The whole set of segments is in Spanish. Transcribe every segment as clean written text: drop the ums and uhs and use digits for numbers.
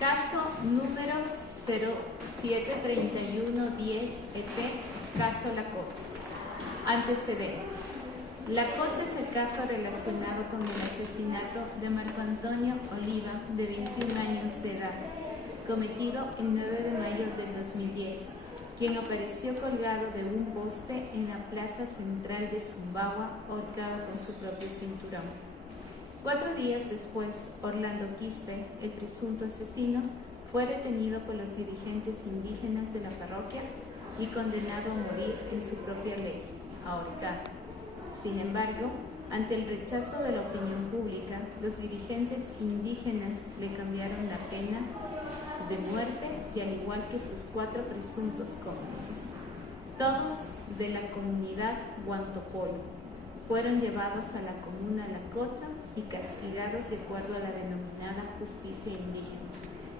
Caso número 073110-EP, caso Lacocha. Antecedentes. Lacocha es el caso relacionado con el asesinato de Marco Antonio Oliva, de 21 años de edad, cometido el 9 de mayo del 2010, quien apareció colgado de un poste en la plaza central de Sumbawa, ahorcado con su propio cinturón. 4 días después, Orlando Quispe, el presunto asesino, fue detenido por los dirigentes indígenas de la parroquia y condenado a morir en su propia ley, ahorcado. Sin embargo, ante el rechazo de la opinión pública, los dirigentes indígenas le cambiaron la pena de muerte, y al igual que sus 4 presuntos cómplices, todos de la comunidad Huantopolo, fueron llevados a la comuna Lacocha y castigados de acuerdo a la denominada justicia indígena,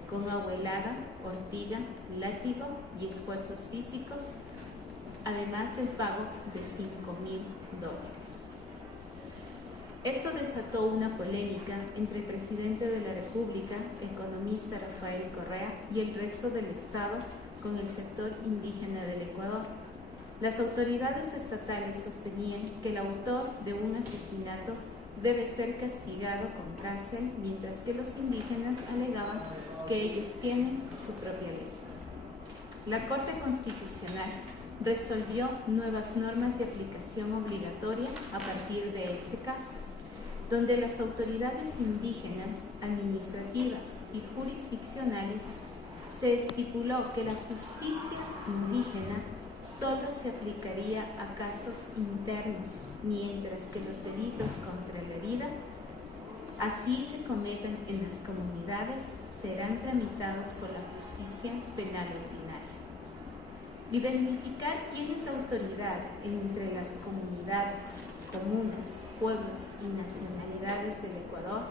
con abuelada, ortiga, látigo y esfuerzos físicos, además del pago de $5,000. Esto desató una polémica entre el presidente de la República, economista Rafael Correa, y el resto del Estado con el sector indígena del Ecuador. Las autoridades estatales sostenían que el autor de un asesinato debe ser castigado con cárcel, mientras que los indígenas alegaban que ellos tienen su propia ley. La Corte Constitucional resolvió nuevas normas de aplicación obligatoria a partir de este caso, donde las autoridades indígenas, administrativas y jurisdiccionales se estipuló que la justicia indígena solo se aplicaría a casos internos, mientras que los delitos contra la vida, así se cometen en las comunidades, serán tramitados por la justicia penal ordinaria. Identificar quién es la autoridad entre las comunidades, comunas, pueblos y nacionalidades del Ecuador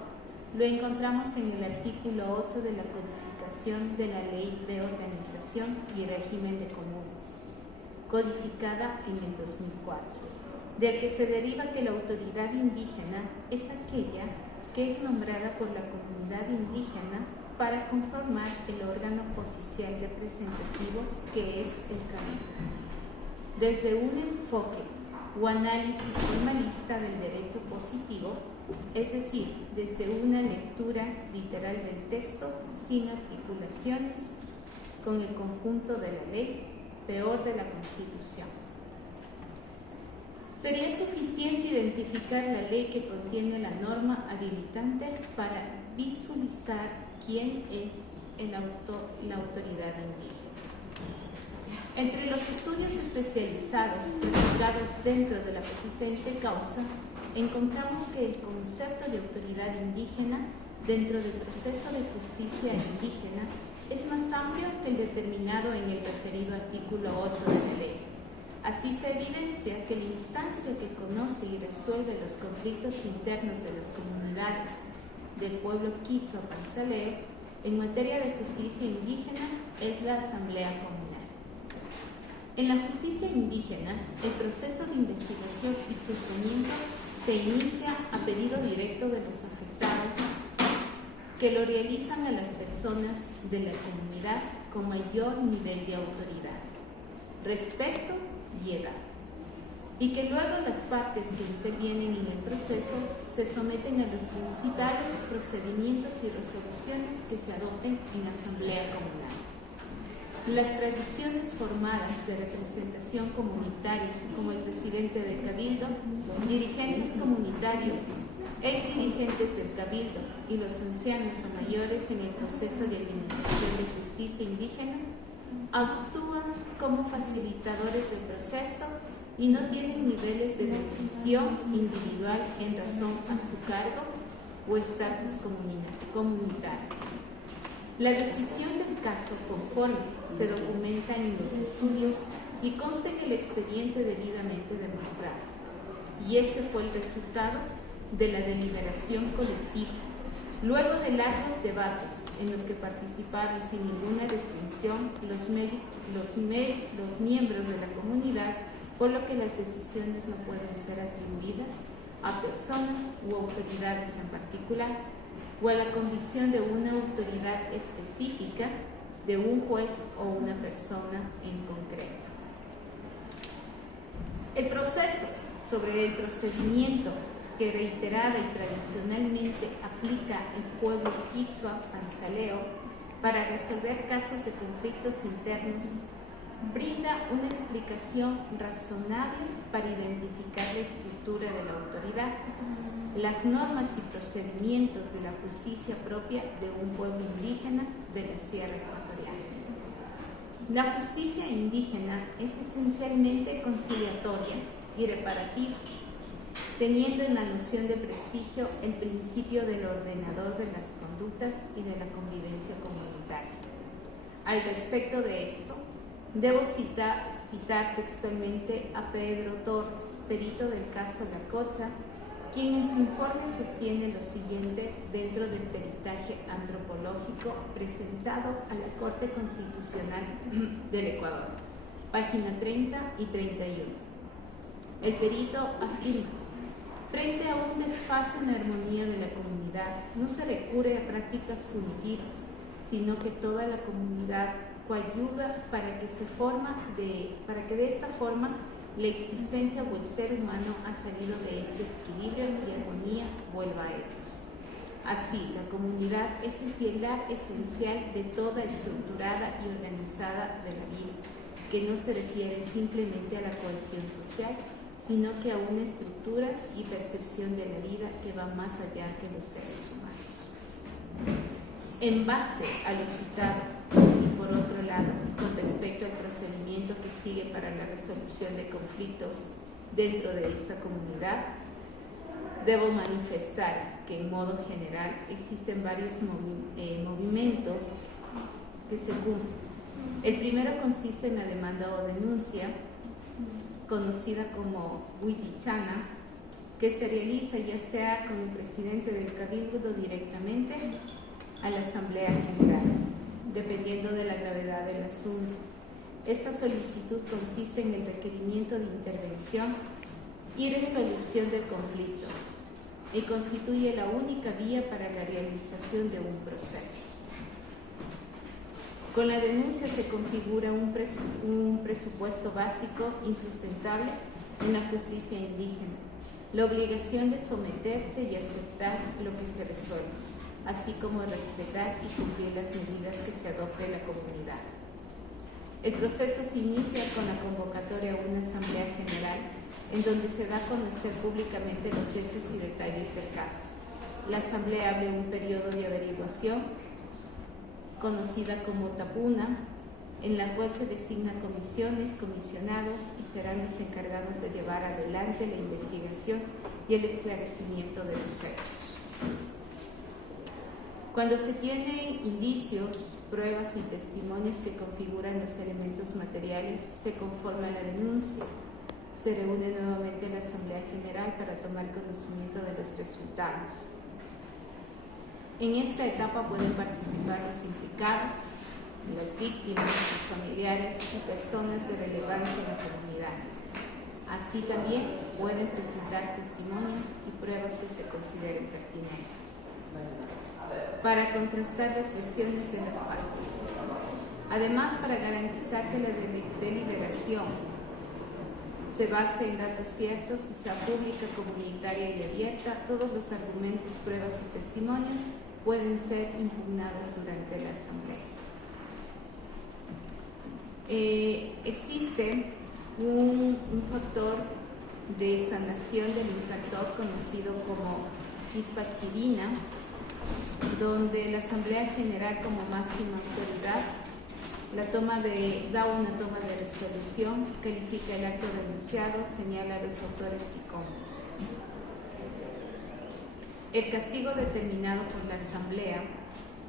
lo encontramos en el artículo 8 de la codificación de la Ley de Organización y Régimen de Comunas, codificada en el 2004, del que se deriva que la autoridad indígena es aquella que es nombrada por la comunidad indígena para conformar el órgano oficial representativo que es el CAMECA. Desde un enfoque o análisis formalista del derecho positivo, es decir, desde una lectura literal del texto sin articulaciones con el conjunto de la ley, peor de la Constitución. Sería suficiente identificar la ley que contiene la norma habilitante para visualizar quién es la autoridad indígena. Entre los estudios especializados practicados dentro de la presente causa, encontramos que el concepto de autoridad indígena dentro del proceso de justicia indígena es más amplio que el determinado en el referido artículo 8 de la ley. Así se evidencia que la instancia que conoce y resuelve los conflictos internos de las comunidades del pueblo quichua panzaleo en materia de justicia indígena es la Asamblea Comunal. En la justicia indígena, el proceso de investigación y juzgamiento se inicia a pedido directo de los afectados, que lo realizan a las personas de la comunidad con mayor nivel de autoridad, respeto y edad, y que luego las partes que intervienen en el proceso se someten a los principales procedimientos y resoluciones que se adopten en la Asamblea Comunal. Las tradiciones formadas de representación comunitaria, como el presidente del Cabildo, dirigentes comunitarios, exdirigentes del Cabildo y los ancianos o mayores en el proceso de administración de justicia indígena, actúan como facilitadores del proceso y no tienen niveles de decisión individual en razón a su cargo o estatus comunitario. La decisión del caso, conforme se documenta en los estudios y consta en el expediente debidamente demostrado, y este fue el resultado de la deliberación colectiva, luego de largos debates en los que participaron sin ninguna distinción los miembros de la comunidad, por lo que las decisiones no pueden ser atribuidas a personas u autoridades en particular, o a la convicción de una autoridad específica, de un juez o una persona en concreto. El proceso sobre el procedimiento que reiterada y tradicionalmente aplica el pueblo quichua panzaleo para resolver casos de conflictos internos brinda una explicación razonable para identificar la estructura de la autoridad, las normas y procedimientos de la justicia propia de un pueblo indígena de la Sierra Ecuatoriana. La justicia indígena es esencialmente conciliatoria y reparativa, teniendo en la noción de prestigio el principio del ordenador de las conductas y de la convivencia comunitaria. Al respecto de esto, debo citar textualmente a Pedro Torres, perito del caso La Cocha, quien en su informe sostiene lo siguiente dentro del peritaje antropológico presentado a la Corte Constitucional del Ecuador, página 30 y 31. El perito afirma: frente a un desfase en la armonía de la comunidad, no se recurre a prácticas punitivas, sino que toda la comunidad coadyuva para que de esta forma la existencia o el ser humano ha salido de este equilibrio y armonía vuelva a ellos. Así, la comunidad es el pilar esencial de toda estructurada y organizada de la vida, que no se refiere simplemente a la cohesión social, sino que a una estructura y percepción de la vida que va más allá que los seres humanos. En base a lo citado, y por otro lado, con respecto al procedimiento que sigue para la resolución de conflictos dentro de esta comunidad, debo manifestar que en modo general existen varios movimientos que según el primero consiste en la demanda o denuncia, conocida como Huitichana, que se realiza ya sea con el presidente del Cabildo directamente a la Asamblea General, dependiendo de la gravedad del asunto. Esta solicitud consiste en el requerimiento de intervención y resolución del conflicto y constituye la única vía para la realización de un proceso. Con la denuncia se configura un presupuesto básico insustentable en la justicia indígena, la obligación de someterse y aceptar lo que se resuelve, así como respetar y cumplir las medidas que se adopte en la comunidad. El proceso se inicia con la convocatoria a una asamblea general en donde se da a conocer públicamente los hechos y detalles del caso. La asamblea abre un periodo de averiguación, conocida como tapuna, en la cual se designan comisiones, comisionados y serán los encargados de llevar adelante la investigación y el esclarecimiento de los hechos. Cuando se tienen indicios, pruebas y testimonios que configuran los elementos materiales, se conforma la denuncia. Se reúne nuevamente la Asamblea General para tomar conocimiento de los resultados. En esta etapa pueden participar los implicados, las víctimas, sus familiares y personas de relevancia en la comunidad. Así también pueden presentar testimonios y pruebas que se consideren pertinentes para contrastar las versiones de las partes. Además, para garantizar que la deliberación se base en datos ciertos y sea pública, comunitaria y abierta, todos los argumentos, pruebas y testimonios pueden ser impugnados durante la asamblea. Existe un factor de sanación del infractor conocido como Quispachirina, donde la Asamblea General como máxima autoridad da una toma de resolución, califica el acto denunciado, señala a los autores y cómplices. El castigo determinado por la Asamblea,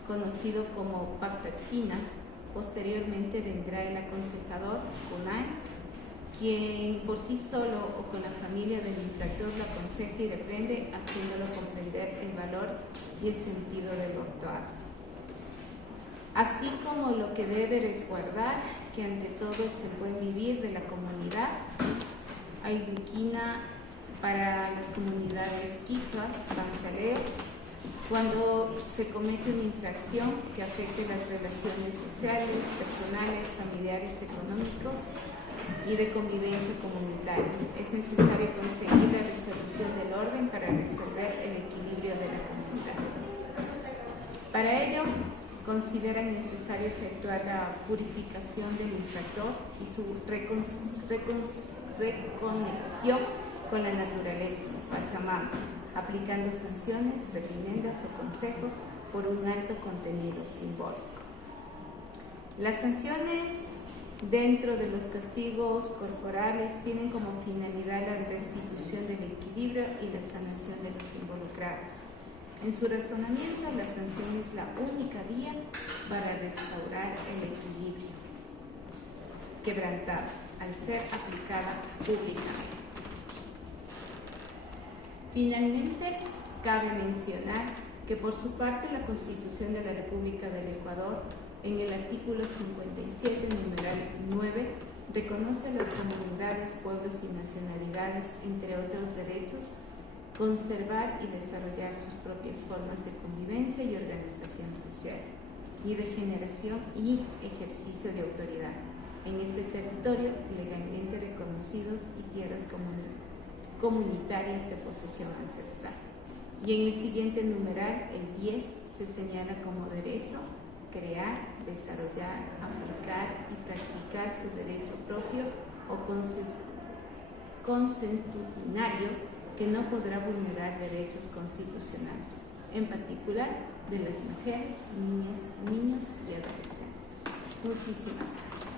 conocido como Pacta China, posteriormente vendrá el aconsejador, CONAE, quien por sí solo o con la familia del infractor lo aconseja y reprende, haciéndolo comprender el valor y el sentido de lo actuado. Así como lo que debe resguardar, que ante todo es el buen vivir de la comunidad, Ayuquina para las comunidades quichuas, panzaleo, cuando se comete una infracción que afecte las relaciones sociales, personales, familiares, económicos y de convivencia comunitaria. Es necesario conseguir la resolución del orden para resolver el equilibrio de la comunidad. Para ello, consideran necesario efectuar la purificación del infractor y su reconexión con la naturaleza, Pachamama, aplicando sanciones, reprimendas o consejos por un alto contenido simbólico. Las sanciones dentro de los castigos corporales tienen como finalidad la restitución del equilibrio y la sanación de los involucrados. En su razonamiento, la sanción es la única vía para restaurar el equilibrio quebrantado al ser aplicada públicamente. Finalmente, cabe mencionar que por su parte la Constitución de la República del Ecuador, en el artículo 57, numeral 9, reconoce a las comunidades, pueblos y nacionalidades, entre otros derechos, conservar y desarrollar sus propias formas de convivencia y organización social, y de generación y ejercicio de autoridad en este territorio legalmente reconocidos y tierras comunitarias de posesión ancestral. Y en el siguiente numeral, el 10, se señala como derecho crear, desarrollar, aplicar y practicar su derecho propio o consuetudinario que no podrá vulnerar derechos constitucionales, en particular de las mujeres, niñas, niños y adolescentes. Muchísimas gracias.